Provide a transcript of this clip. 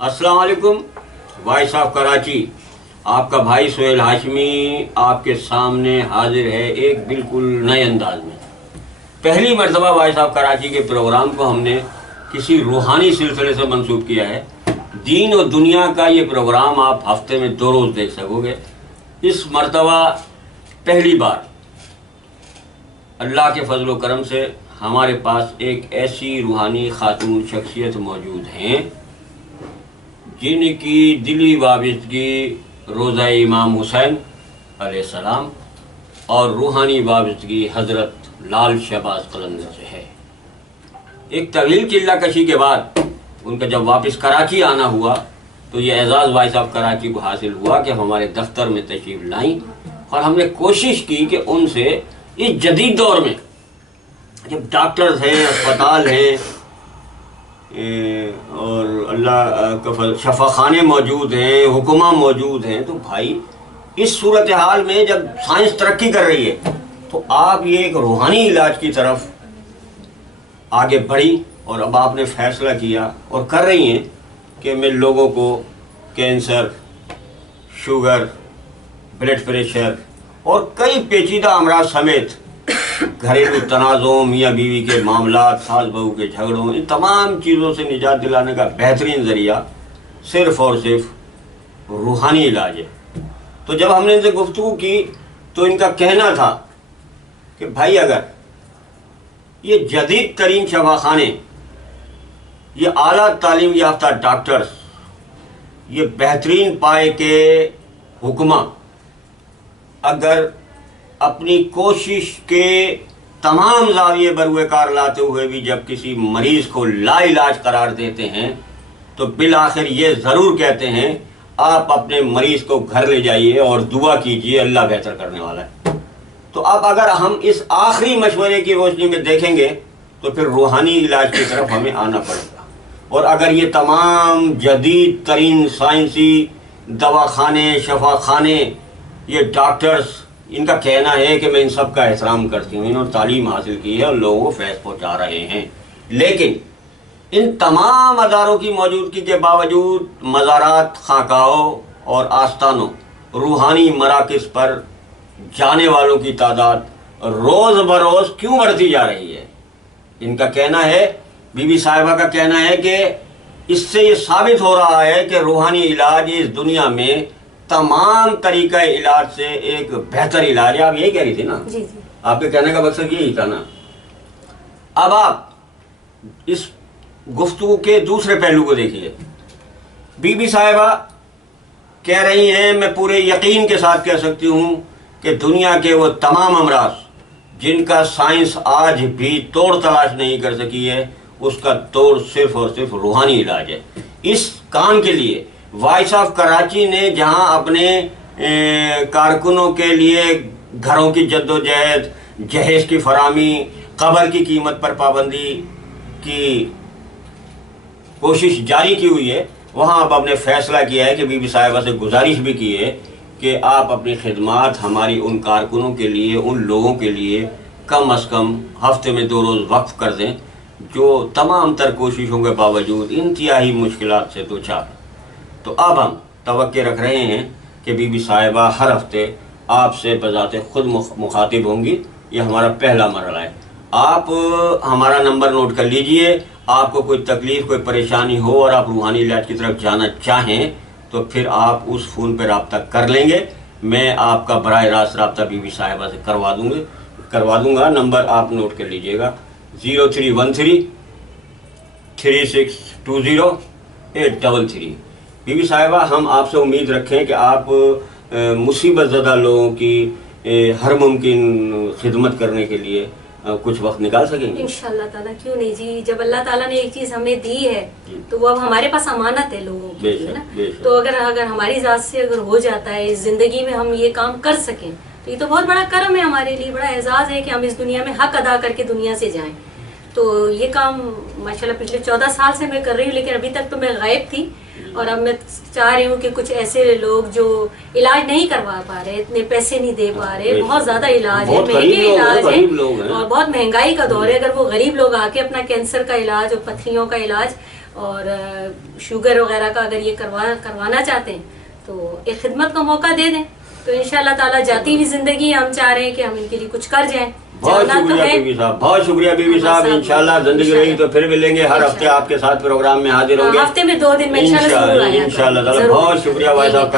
अस्सलाम वालेकुम। Voice of Karachi, आपका भाई सोहेल हाशमी आपके सामने हाजिर है एक बिल्कुल नए अंदाज में। पहली मरतबा वॉइस ऑफ कराची के प्रोग्राम को हमने किसी रूहानी सिलसिले से मंसूब किया है। दीन और दुनिया का ये प्रोग्राम आप हफ्ते में 2 रोज़ देख सकोगे। इस मरतबा पहली बार अल्लाह के फजल व करम से हमारे पास एक ऐसी रूहानी खातून शख्सियत मौजूद हैं जिनकी दिली वाबस्तगी रोज़ा इमाम हुसैन अलैहिस्सलाम और रूहानी वाबस्तगी हज़रत लाल शहबाज कलंदर से है। एक तवील चिल्ला कशी के बाद उनका जब वापस कराची आना हुआ तो ये एजाज़ वॉइस ऑफ कराची को हासिल हुआ कि हमारे दफ्तर में तशरीफ़ लाईं और हमने कोशिश की कि उनसे इस जदीद दौर में जब डॉक्टर्स हैं, अस्पताल हैं और अल्लाह का शफा खाने मौजूद हैं, हुक्मा मौजूद हैं, तो भाई इस सूरत हाल में जब साइंस तरक्की कर रही है तो आप ये एक रूहानी इलाज की तरफ आगे बढ़ी और अब आपने फैसला किया और कर रही हैं कि मैं लोगों को कैंसर, शुगर, ब्लड प्रेशर और कई पेचीदा अमराज समेत घरेलू तनाज़ों, मियाँ बीवी के मामलात, सास बहू के झगड़ों, इन तमाम चीज़ों से निजात दिलाने का बेहतरीन ज़रिया सिर्फ़ और सिर्फ रूहानी इलाज है। तो जब हमने इनसे गुफ्तगू की तो इनका कहना था कि भाई अगर ये जदीद तरीन शफाखाने, ये आला तालीम याफ्ता डॉक्टर्स, ये बेहतरीन पाए के हुक्मा अगर अपनी कोशिश के तमाम ज़ाविये बरुए कार लाते हुए भी जब किसी मरीज़ को लाइलाज करार देते हैं तो बिल आखिर ये ज़रूर कहते हैं आप अपने मरीज़ को घर ले जाइए और दुआ कीजिए, अल्लाह बेहतर करने वाला है। तो अब अगर हम इस आखिरी मशवरे की रोशनी में देखेंगे तो फिर रूहानी इलाज की तरफ हमें आना पड़ेगा। और अगर ये तमाम जदीद तरीन साइंसी दवाखाने, शफाखाने, ये डॉक्टर्स, इनका कहना है कि मैं इन सब का एहतराम करती हूँ, इन्होंने तालीम हासिल की है और लोगों को फैज़ पहुँचा रहे हैं, लेकिन इन तमाम अदारों की मौजूदगी के बावजूद मज़ारात, खाकाओं और आस्थानों, रूहानी मराकिज़ पर जाने वालों की तादाद रोज़ बरोज़ क्यों बढ़ती जा रही है। इनका कहना है, बीबी साहिबा का कहना है कि इससे ये साबित हो रहा है कि रूहानी इलाज इस दुनिया में तमाम तरीका इलाज से एक बेहतर इलाज है। आप यही कह रही थी ना? जी जी। आपके कहने का मकसद यही था ना। अब आप इस गुफ्तगू के दूसरे पहलू को देखिए। बीबी साहिबा कह रही हैं, मैं पूरे यकीन के साथ कह सकती हूँ कि दुनिया के वो तमाम अमराज जिनका साइंस आज भी तोड़ तलाश नहीं कर सकी है, उसका तोड़ सिर्फ और सिर्फ रूहानी इलाज है। इस काम के लिए वॉइस ऑफ कराची ने जहां अपने कारकुनों के लिए घरों की जद्दोजहद, जहेज की फरामी, कब्र की कीमत पर पाबंदी की कोशिश जारी की हुई है, वहां अब आपने फैसला किया है कि बीबी साहिबा से गुजारिश भी की है कि आप अपनी खिदमात हमारी उन कारकुनों के लिए, उन लोगों के लिए कम अज़ कम हफ्ते में 2 रोज़ वक्फ कर दें जो तमाम तर कोशिशों के बावजूद इंतहाई मुश्किलात से दोचार। तो अब हम तवक्के रख रहे हैं कि बीबी साहिबा हर हफ्ते आपसे बजाते खुद मुखातिब होंगी। ये हमारा पहला मरहला है। आप हमारा नंबर नोट कर लीजिए। आपको कोई तकलीफ़, कोई परेशानी हो और आप रूहानी इलाज की तरफ जाना चाहें तो फिर आप उस फ़ोन पर रब्ता कर लेंगे। मैं आपका बराह रास्त रब्ता बीबी साहिबा से करवा दूँगा। नंबर आप नोट कर लीजिएगा, 0313 3620 833। बीबी साहिबा, हम आपसे उम्मीद रखें कि आप मुसीबत ज़दा लोगों की हर मुमकिन खिदमत करने के लिए कुछ वक्त निकाल सकेंगे। इंशाअल्लाह ताला, क्यों नहीं जी। जब अल्लाह ताला ने एक चीज़ हमें दी है तो वो अब हमारे पास अमानत है लोगों की, है ना। तो अगर हमारी ज़ात से अगर हो जाता है इस ज़िंदगी में हम ये काम कर सकें तो ये तो बहुत बड़ा करम है हमारे लिए, बड़ा एजाज़ है कि हम इस दुनिया में हक अदा करके दुनिया से जाएं। तो ये काम माशाल्लाह पिछले 14 साल से मैं कर रही हूँ, लेकिन अभी तक तो मैं गायब थी और अब मैं चाह रही हूँ कि कुछ ऐसे लोग जो इलाज नहीं करवा पा रहे, इतने पैसे नहीं दे पा रहे, बहुत ज्यादा इलाज है, महंगे इलाज है और बहुत महंगाई का दौर है, अगर वो गरीब लोग आके अपना कैंसर का इलाज और पथरियों का इलाज اور شوگر وغیرہ کا اگر یہ کروانا چاہتے ہیں تو ایک خدمت کا موقع دے دیں. تو انشاءاللہ تعالیٰ جاتی ہوئی زندگی ہم چاہ رہے ہیں کہ ہم ان کے لیے کچھ کر جائیں. بہت شکریہ بیوی صاحب, بہت شکریہ بیوی صاحب. انشاءاللہ زندگی رہی تو پھر ملیں گے, ہر ہفتے آپ کے ساتھ پروگرام میں حاضر ہوں گے ہفتے میں 2 دن میں انشاءاللہ ضرور آیا کریں. انشاءاللہ. بہت شکریہ بھائی صاحب.